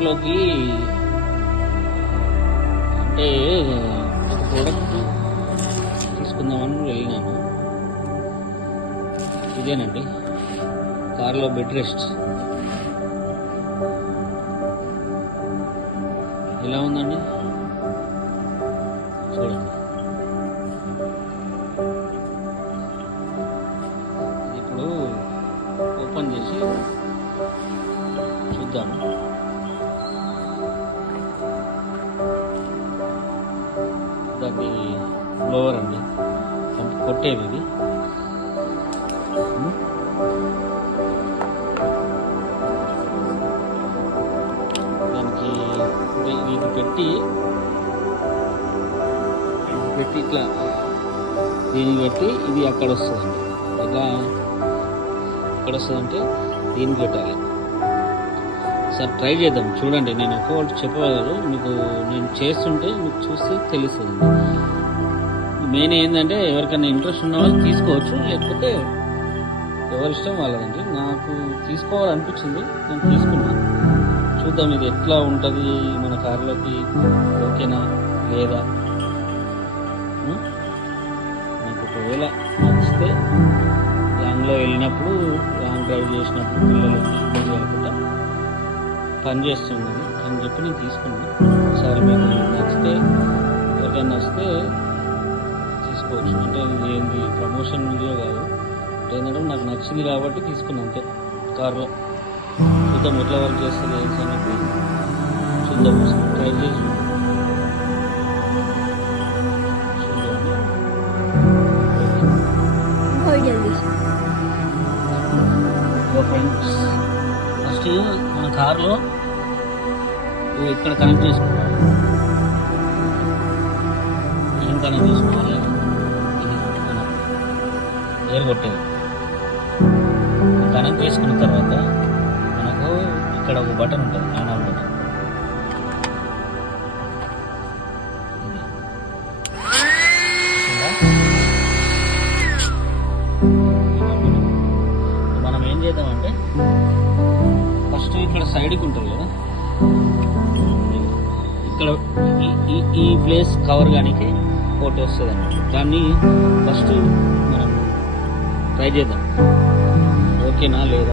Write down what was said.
కార్లోకి అంటే ఒక ప్రోడక్ట్ తీసుకుందామని వెళ్ళినాను. ఇదేనండి కార్లో బెడ్ రెస్ట్. ఎలా ఉందండి చూడండి. ఇప్పుడు ఓపెన్ చేసి చూద్దాము. దాన్ని బ్లోవర్ అండి, కొట్టేది ఇది. దానికి ఇది పెట్టి ఇట్లా దీన్ని పెట్టి ఇది అక్కడ వస్తుందండి. ఇలా ఎక్కడ వస్తుందంటే దీన్ని పెట్టాలి. సార్ ట్రై చేద్దాం, చూడండి. నేను ఒక్కొక్కటి చెప్పగలరు మీకు, నేను చేస్తుంటే మీకు చూస్తే తెలుస్తుంది. మెయిన్ ఏంటంటే ఎవరికైనా ఇంట్రెస్ట్ ఉన్న వాళ్ళు తీసుకోవచ్చు, లేకపోతే ఎవరిష్టం వాళ్ళదండి. నాకు తీసుకోవాలనిపించింది, నేను తీసుకున్నాను. చూద్దాం ఇది ఎట్లా ఉంటుంది మన కార్లోకి, ఓకేనా లేదా. నాకు ఒకవేళ నచ్చితే లాంగ్లో వెళ్ళినప్పుడు, లాంగ్ డ్రైవ్ చేసినప్పుడు పిల్లలకి ఇబ్బంది కాకుండా పని చేస్తున్నది అని చెప్పి నేను తీసుకున్నాను. ఒకసారి మీకు నచ్చితే, ఎవరికైనా నచ్చితే తీసుకోవచ్చు. అంటే ఇది ఏంది ప్రమోషన్ వీడియో కాదు, ఏంటంటే నాకు నచ్చింది కాబట్టి తీసుకున్నాను అంతే. కార్లో చూద్దాం ఎట్లా వర్క్ చేస్తుంది ఏం సంగతి చూద్దాం. ట్రై చేసి ఫ్రెండ్స్, ఫస్ట్ మన కార్లో ఇక్కడ కనెక్ట్ చేసుకోవాలి. ఏం కనెక్ట్ చేసుకోవాలి? ఇది మనం ఎయిర్ కొట్టేది కనెక్ట్ చేసుకున్న తర్వాత మనకు ఇక్కడ ఒక బటన్ ఉంటుంది, ఆన్ ఆఫ్ బటన్. మనం ఏం చేద్దామంటే ఫస్ట్ ఇక్కడ సైడ్కి ఉంటుంది కదా, ఇక్కడ ఈ ప్లేస్ కవర్ కానీ ఒకటి వస్తుంది అన్నమాట. దాన్ని ఫస్ట్ మనం ట్రై చేద్దాం, ఓకేనా లేదా.